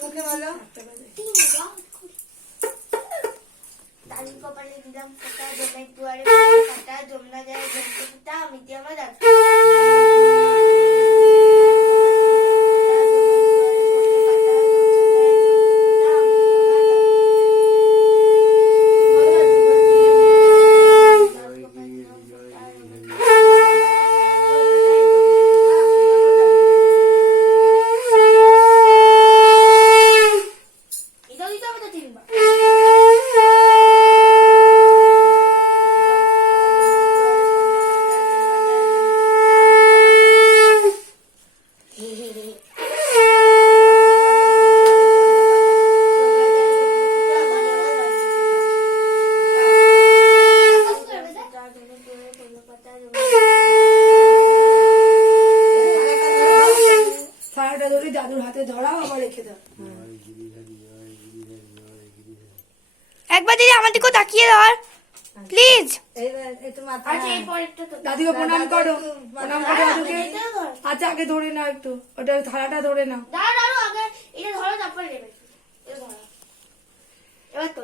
মুখে বলো দাদুর কপালে দিলাম ফোঁটা, জমের দুয়ারে কাটা, যমুনা যায় জমতে ফুটা, আমি দিয়ে আমার দাদু দাদুর হাতে ধরাও আবার রেখে দাও। একবার দিদি আমার দিকেও তাকিয়ে দাও প্লিজ। দাদুকে প্রণাম করো, প্রণাম করো দাদুকে। আচ্ছা আগে ধরে নাও, একটু ওটা থালাটা ধরে নাও। আগে এটা ধরো, তারপরে নেবে। এবার তো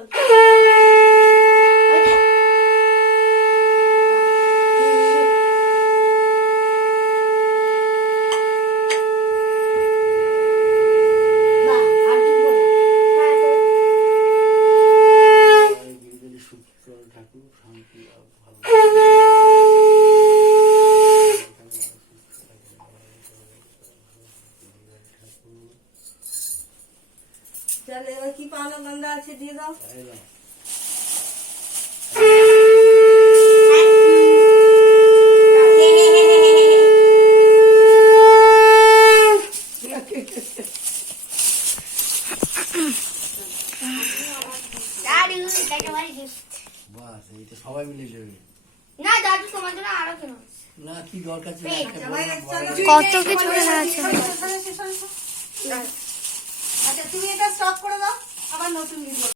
চলে এবার কি পাওনা গন্ধা আছে দিয়ে দাও। সবাই মিলে যাবে না দাদু তোমার জন্য আরো কেন না, কি দরকার ছিল? কত কিছু আছে। আচ্ছা তুমি এটা স্টপ করে দাও, আবার নতুন ভিডিও